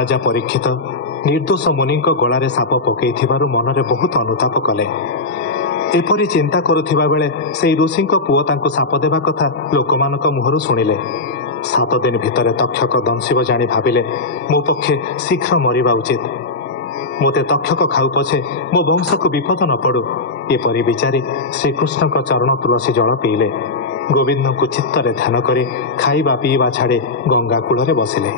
महाराजा परीक्षित निर्दोष मुनि गलार साप पकईथिबारु मनरे बहुत अनुताप कले। एपरी चिंता करुथिबा बेले से ऋषि पुओ तांको साप देवा कथा लोकमानक मुहरु शुणिले। 7 दिन भितर तक्षक दंशिब जानी भाविले मो पक्षे शीघ्र मरिबा उचित। मोते तक्षक खाऊ पछे मो वंश को विपद न पड़ू एपरी विचारी श्रीकृष्ण चरण तुलसी जल पीले। गोविंद को चित्तरे ध्यान करी खाइबा पीवा छाड़ी गंगा कूल बसिले।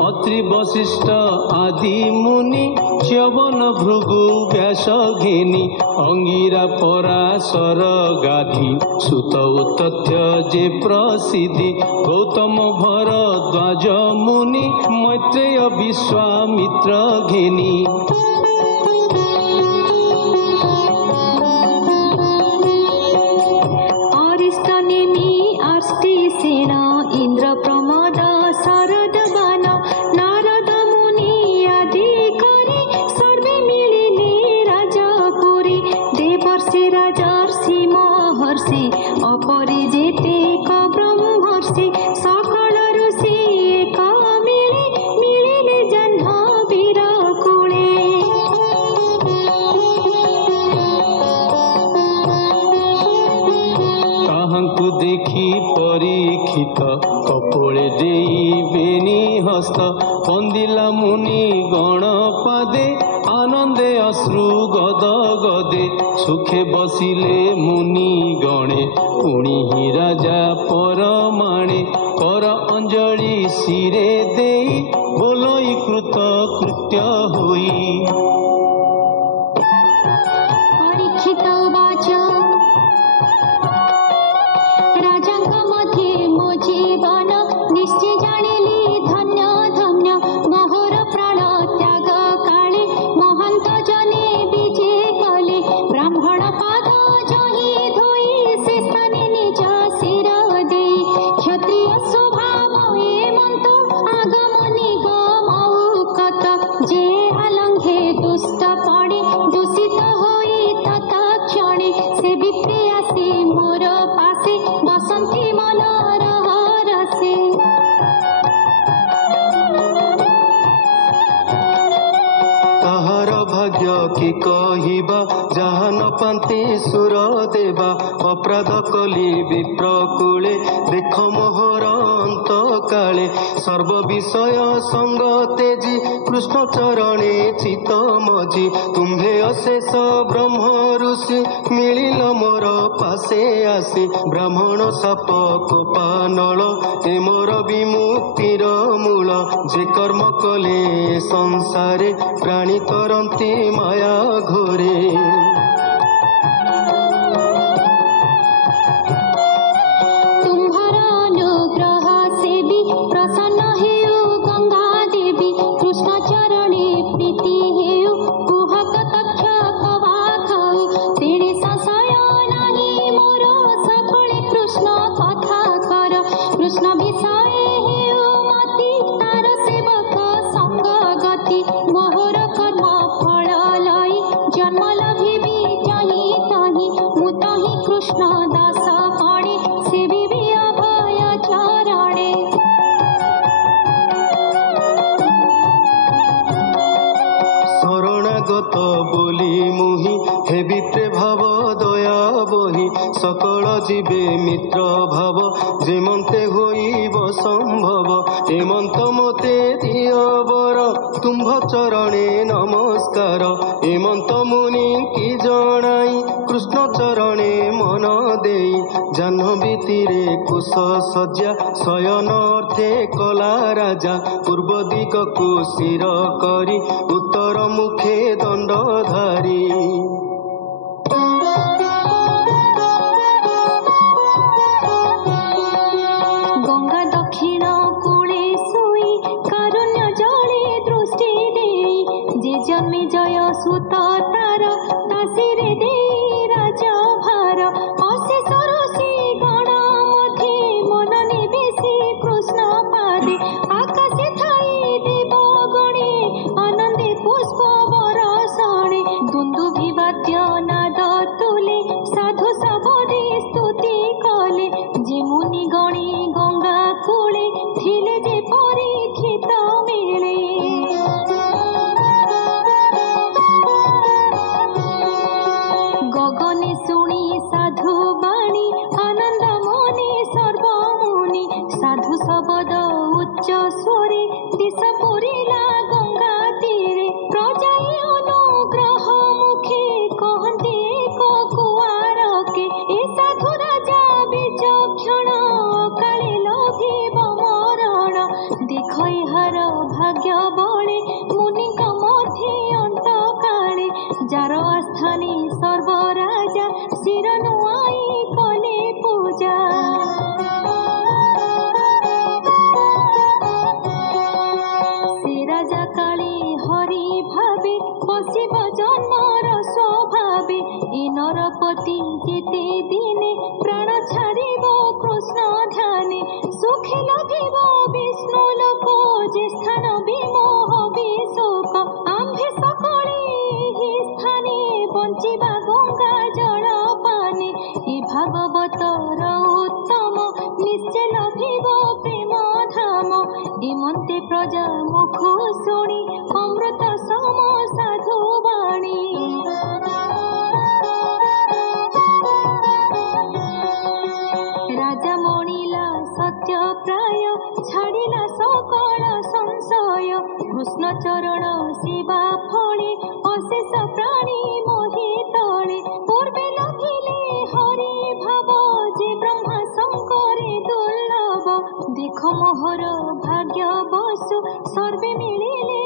अत्रि वशिष्ठ आदि मुनि च्यवन भृगु व्यास घेनी अंगिरा पराशर गाधी सुत तथ्य जे प्रसिद्धि गौतम भरद्वाज मुनि मैत्रेय विश्वामित्र घेनी इंद्र प्रमोद शरद बान नारद मुनि आदि करी सर्वे मिलिले राजपुरी देवर्षि राजर्षि महर्षि अपरिजेते ब्रह्मर्षि सकल ऋषि एक मिलिले जाह्नवीर कूले। ताहांकु देखी परीक्षित कपोले देई बेनी हस्त पंदिला मुनि गण पादे आनंदे अश्रु गद गदे सुखे बसिले मुनि गणे पुणी ही राजा परमाणे कर अंजलि शिरे देई बोलई कृत कृत्य होई। परीक्षित वाच जीवन निश्चय जानिली धन्य धन्य मोहर प्राण त्याग काले महंत जने विजे कले ब्राह्मण पाद जही धोई से स्थाने निज शिर दे क्षत्रिय स्वभाव एमंत आगमनी गमौकत जे आलंघे दुष्ट पड़े दूषित होई तत्क्षणे से विप्रे आसी मोर पासे बसंती मन ताहार भाग्य कि कहिबा जहाँ न पांति सुर देवा अपराध कली विप्रकूले देख मोहर अंत काले सर्व विषय संग तेजी कृष्ण चरणे चित मजी तुम्भे अशेष ब्रह्म ऋषि मिलिल मोर पासे आसी ब्राह्मण साप कोपानल ए मोर विमुक्तिर मूल जे कर्म कले संसारे प्राणी तरंती माया घोरे। तुम्हार अनुग्रह सेवी प्रसन्न हेउ गंगा देवी कृष्ण चरणे प्रीति हेउ कुहक तक्षक वाखाउ तेणे संशय नाही मोर सकले कृष्ण कथा कर कृष्ण विषय हेउ मति तार सेवक संग गति मोहर कर्म फल लई जन्म लभिबी जही तही मुतहि कृष्ण दास पड़े सेवी अभय चरणे। शरणागत बोली मुहि हे विप्रे भाव दया बही सकल जीवे मित्र भाव जेमंते होइब संभव एमंत मते दिय बर तुम्भ चरणे नमस्कार एमंत मुनि की जणाई कृष्ण चरणे मन देई जाह्नवी तीरे कुश सज्जा शयन अर्थे कला राजा पूर्व दिग को शिर करी उत्तर मुखे दंडधारी गंगा दक्षिण कूले सोई कारुण्य जले दृष्टि देई जे जन्मे जय सुत तार दासीरे देई राजा भार अशेष ऋषि गण मध्ये मन निवेशी कृष्ण पादे आकाशे थाई देव गणे आनंदे पुष्प बरसणे दुन्दुभि वाद्य नाद तुले साधु सबदे स्तुति कले जे मुनि गणे गंगा कूले थिले जे परीक्षित मिले गगने शुणी साधु बाणी आनंद मने सर्वमुनि साधु शब्द उच्च स्वरे दिश पुरिला गंगा तीरे प्रजाए अनुग्रह मुखे कहते को कुआरके ए साधु राजा विचक्षण काले लोभिब मरण देख एहार भाग्य बळे मुनिक मध्ये अंत काळे जार आस्थाने सर्वराजा शिर नुआई कले पूजा से राजा काले हरि भावे बसिब जन्मर स्वभावे ए नरपति जेते दिने प्राण छाड़िब कृष्ण ध्याने सुखे लभिब विष्णु लोक जे स्थान विमोह विशोक आम्भे सकळे एहि स्थाने बंचिबा गंगा जल पाने ए भागवतर उत्तम निश्चय लभिब प्रेम धाम इमन्ते प्रजा मुख शुणी अमृत सम साधु वाणी राजा मणिला सत्य प्राय छाड़िला सकल संशय कृष्ण चरण सेवा फले अशेष प्राणी मोहि तले पूर्वे लभिले हरि भाव जे ब्रह्मा शंकरे दुर्लभ देख मोहर भाग्य बसु सर्वे मिलिले